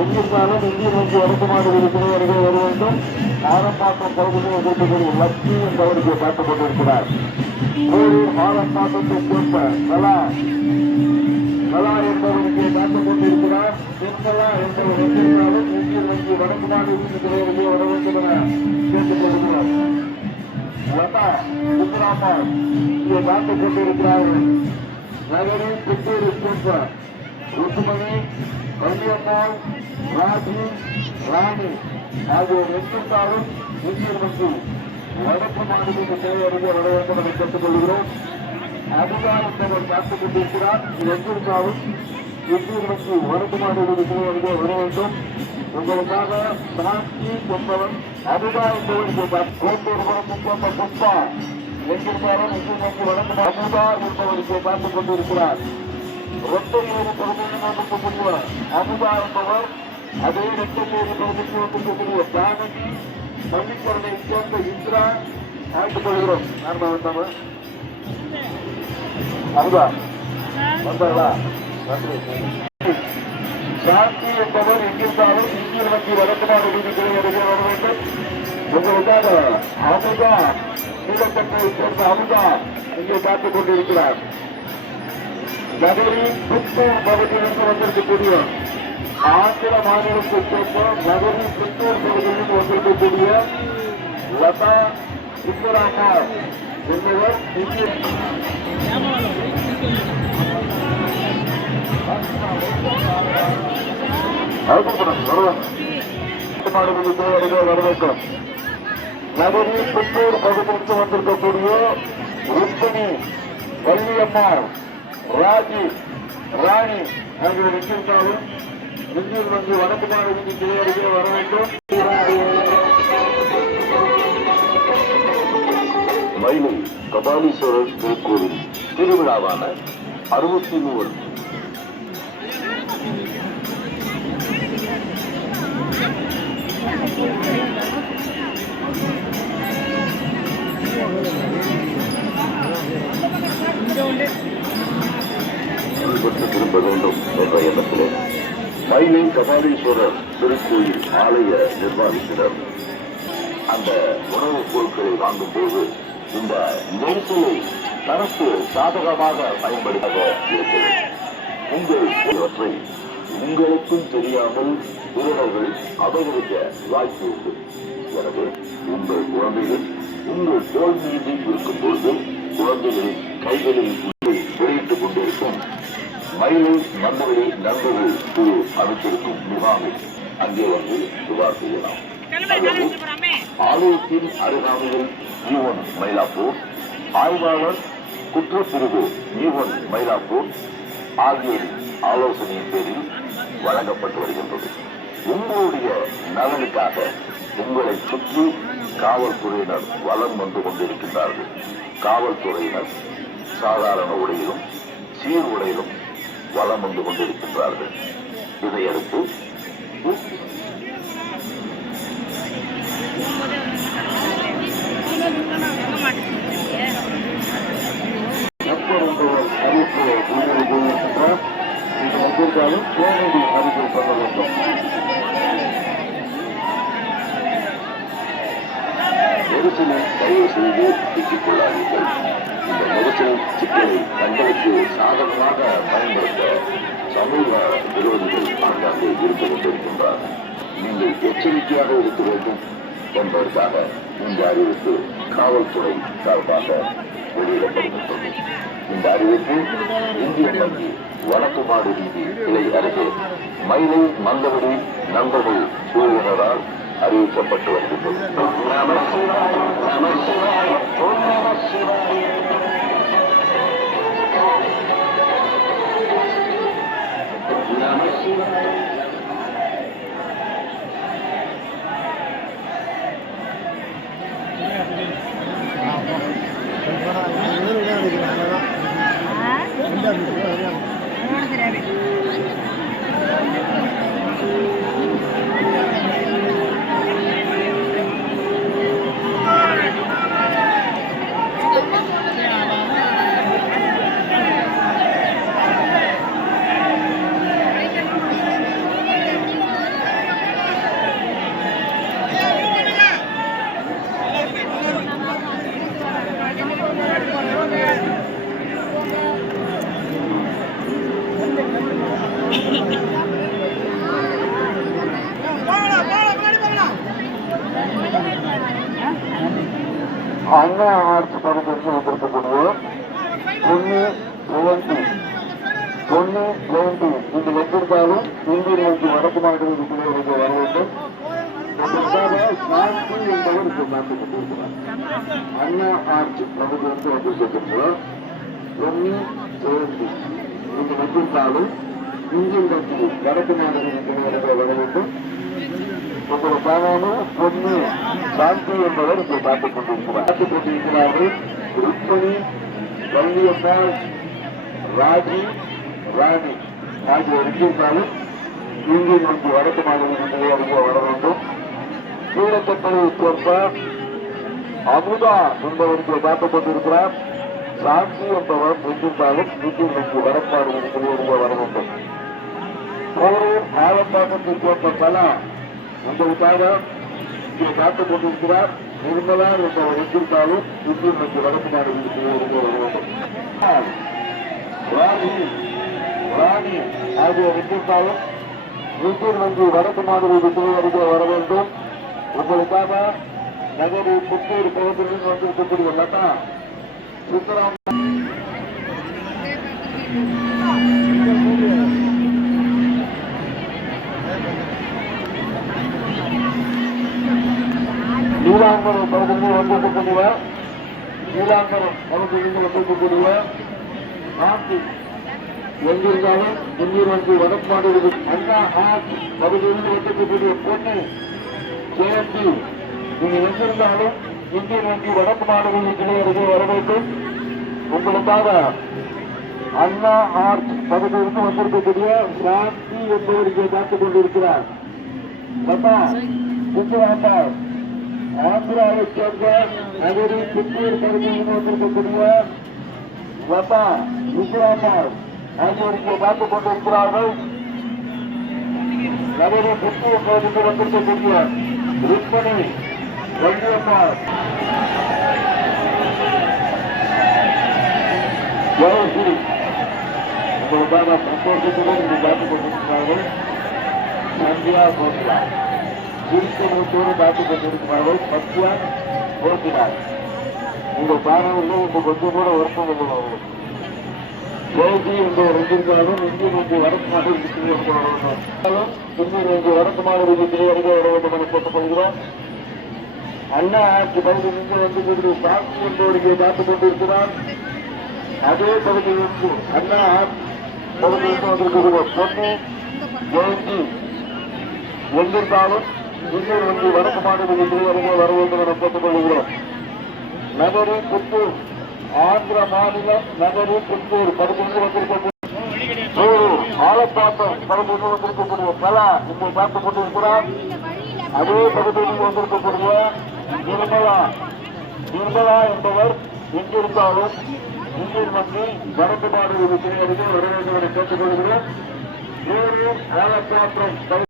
எங்கிருந்தாலும் இந்திய நோக்கி வடக்குமாறு விருப்பினை அருகே வர வேண்டும். ஆரம்பாக்கம் பகுதியில் எதிர்ப்புகள் லட்சி என்பவருக்கு காத்துக் கொண்டிருக்கிறார். ஆரம்பாக்கத்தை சேர்ந்த கலா என்பவருக்கு காத்துக் கொண்டிருக்கிறார். நிர்மலா என்பவர் எங்கிருந்தாலும் இந்திய நோக்கி வடக்குமாறு விருப்பினை அருகே வர வேண்டும் என கேட்டுக் கொள்கிறார். லதா சுப்ராமன் இங்கே காத்துக் கொண்டிருக்கிறார்கள். நகரி புத்தூர் சேர்ந்த ருக்குமணி, கல்வியம்மாள், ராஜி, ராணி ஆகியோர் எங்கிருந்தாலும் இந்திய நோக்கி வடக்கு மாநிலத்தை அருகே வர வேண்டும் என கேட்டுக் கொள்கிறோம். அதிகாரம் என்பவர் காத்துக் கொண்டிருக்கிறார். எங்கிருந்தாலும் இந்திய நோக்கி வடக்கு மாநிலத்தை அருகே வர வேண்டும். உங்களுக்காக சாந்தி என்பவர் அதிகாரம் கோட்டூர் புஷ்பா எங்கிருந்தாலும் இந்திய நோக்கி வடக்கு அமுதா என்பவருக்கு காத்துக் கொண்டிருக்கிறார். ரெட்டையேரி பகுதியில் வந்திருக்கக்கூடிய அமுதா என்பவர், அதே ரெட்டையேரி பகுதிக்கு வந்திருக்கக்கூடிய ஜானகி, பள்ளிக்கரணை சேர்ந்த இந்திரா ஆய்த்துக் கொள்கிறோம். நான்கு வந்தவர் அமுதா வந்தார்களா? சாந்தி என்பவர் எங்கிருந்தாலும் இந்திய நோக்கி வடக்குமாறு விதிகளை அருகே வர வேண்டும். உங்களுக்காக அமுதா நீலக்கட்டை சேர்ந்த அமுதா இங்கே காத்துக் கொண்டிருக்கிறார். நகரி புத்தூர் பகுதியிலிருந்து வந்திருக்கக்கூடிய ஆந்திர மாநிலத்தை சேர்ந்த நகரி புத்தூர் பகுதியிலிருந்து வந்திருக்கக்கூடிய லதா சுப்பராமன் என்பவர் வரவேற்கும். நகரி புத்தூர் பகுதியிலிருந்து வந்திருக்கக்கூடிய ருக்மணி, வள்ளியம்மாள், ராஜி, ராணி ஆகியோர் எங்கிருந்தாலும் இந்தியில் வந்து வடக்குமாறு விதிக்கு அருகே வர வேண்டும். மயிலை கபாலீஸ்வரர் திருக்கோவில் திருவிழாவான 63 திரும்ப வேண்டும் என்ற எண்ணத்திலே மயிலை கபாலீஸ்வரர் திருக்கோயில் ஆலய நிர்வாகத்தினர் அந்த உணவுப் பொருட்களை வாங்கும் போது இந்த நெரிசலை தனக்கு சாதகமாக பயன்படுத்த இருக்கிறது. உங்களை உங்களுக்கும் தெரியாமல் உறவுகள் அபகரிக்க வாய்ப்பு உண்டு. எனவே உங்கள் குழந்தைகள் உங்கள் தோல் மீது இருக்கும் பொழுது குழந்தைகளின் கைகளில் வெளியிட்டுக் கொண்டிருக்கும் மயிலை மந்தவெளி நண்பர்கள் குழு அமைச்சிருக்கும் முகாமில் அங்கே வந்து புகார் செய்யலாம். ஆலயத்தின் அருகாமையில் ஈவன் மயிலாப்பூர், ஆய்வாளர் குற்றப்பிரிவு ஈவன் மயிலாப்பூர் ஆகியோரின் ஆலோசனையின் பேரில் வழங்கப்பட்டு வருகின்றது. உங்களுடைய நலனுக்காக உங்களை சுற்றி காவல்துறையினர் வலம் வந்து கொண்டிருக்கின்றார்கள். காவல்துறையினர் சாதாரண உடையிலும் சீர் உடையிலும் வலம் வந்து கொண்டிருக்கின்றார்கள். இதையடுத்து நெரிசலை தயவு செய்து சிக்கிக் கொள்ளாதீர்கள். இந்த நெரிசல் சிக்கலை தங்களுக்கு சாதகமாக பயன்படுத்த சமூக விரோதிகள் ஆங்காங்கே இருந்து கொண்டிருக்கின்றார். நீங்கள் எச்சரிக்கையாக இருக்க வேண்டும் என்பதற்காக இந்த அறிவிப்பு காவல்துறை சார்பாக வெளியிடப்படுகின்றது. இந்த அறிவிப்பு இந்திய வங்கி வடக்குமாறு வீதி கிளை அருகே மயிலை மந்தவெளி நண்பர்கள் குழுவினரால் அறிவிக்கப்பட்டு வருகின்றது. அண்ணா ஆர்ட்ஸ் பகுதிக்கு வந்திருக்கக்கூடிய பொண்ணு ஜெயந்தி இங்கு வெற்றிருந்தாலும் இந்தியன் வங்கி வடக்கு மாநிலத்தில் வர வேண்டும். சாந்தி என்பவர் இப்ப பார்த்துக் கொண்டிருக்கிறார். அண்ணா ஆர்ட்ஸ் பகுதிக்கு வந்திருக்கிறோம். பொண்ணு ஜெயந்தி இங்கு வெற்றிருந்தாலும் இந்தியன் வங்கி வடக்கு மாநிலத்தில் வர வேண்டும். உங்களை காணாமல் பொண்ணு சாந்தி என்பவர் இங்கே பார்த்துக் கொண்டிருக்கிறார்கள். ருக்மணி, வள்ளியம்மாள், ராஜி, ராணி ஆகியோர் இருந்தாலும் இந்தியன் வங்கி வடக்கு மாநிலத்திலே வர வேண்டும். கீழத்தப்பளை சேர்ந்த அமுதா என்பவர் இங்கே பார்த்துக் கொண்டிருக்கிறார். சாந்தி என்பவர் இருந்தாலும் இந்தியன் வங்கி வடக்கு மாநிலத்திலே வர வேண்டும். போரூர் ஆலம்பாக்கத்தை சேர்ந்த கலா உங்களுக்காக இங்கே காத்துக் கொண்டிருக்கிறார். நிர்மலா என்பவர் எங்கிருந்தாலும் இந்தியன் வங்கி வடக்கு மாநிலத்திலே வர வேண்டும். ராணி ஆகியோர் எங்கிருந்தாலும் இந்தியன் வங்கி வடக்கு மாநிலத்திலே வர வேண்டும். உங்களுக்காக நகரி புத்தூர் பகுதியில் வந்திருக்கக்கூடிய லதா சுந்தரம் நீலாம்பரம் பகுதியில் வந்திருக்கக்கூடிய ஆட்சி எங்கிருந்தாலும் இந்தியன் வங்கி வடக்கு மாநிலத்தில் அண்ணா ஆட்சி பகுதியில் வந்திருக்கக்கூடிய பொண்ணு ஜெயந்தி நீங்க எங்கிருந்தாலும் இந்தியன் வங்கி வடக்கு மாநிலத்திலே வர வேண்டும். உங்களுக்காக அண்ணா ஆர்ட்ஸ் பகுதியிலிருந்து வந்திருக்கக்கூடிய சாந்தி என்பவர் இங்கே பார்த்துக் கொண்டிருக்கிறார். ஆந்திராவை சேர்ந்த நகரி புத்தூர் பகுதியில் வந்திருக்கக்கூடிய லதா விஜயகுமார் ஆகியோர் இங்கே பார்த்துக் கொண்டிருக்கிறார்கள். நகரி புத்தூர் பகுதியில் வந்திருக்கக்கூடிய ருக்மணி, வள்ளியம்மாள், ஜெயஸ்ரீ உங்களுக்காக சந்தோஷத்துடன் இங்கே பார்த்துக் கொண்டிருக்கிறார்கள். சந்தியா கோட்லா திருச்செந்தூர் பார்த்துக் கொண்டிருக்கிறார்கள். சத்யா கோட்டினார் உங்கள் பாடல்கள் இப்போ கொஞ்சம் கூட வருத்தம் இல்லை. ஜெயஜி என்பவர் வந்திருந்தாலும் இந்தியன் வங்கி வடக்கு மாநிலத்திலே வர வேண்டும். இந்தியன் வங்கி வடக்கு மாநிலத்திலே வர வேண்டும் என கேட்டுக்கொள்கிறோம். அண்ணா ஆட்சி பகுதியிலிருந்து வந்து சாந்தி என்பவர் இங்கே பார்த்துக் கொண்டிருக்கிறார். அதே பகுதியிலிருந்து அண்ணா ஆட்சி பகுதியிலிருந்து வந்திருக்கிற பொண்ணு ஜெயந்தி எங்கிருந்தாலும் இந்தியன் வங்கி வடக்கு மாநிலத்திலே வர வேண்டும் என கேட்டுக்கொள்கிறோம். நகரி புத்தூர் ஆந்திர மாநிலம் நகரி புத்தூர் பகுதியில் வந்திருக்கக்கூடிய ஆலப்பாக்கம் பகுதியில் வந்திருக்கக்கூடிய கலா இங்கே பார்த்துக் கொண்டிருக்கிறார். அதே பகுதியில் வந்திருக்கக்கூடிய நிர்மலா என்பவர் எங்கிருந்தாலும் இந்தியன் வங்கி வடக்கு மாநிலத்திலே வர வேண்டும் என கேட்டுக்கொள்கிறோம். ஆலப்பாக்கம்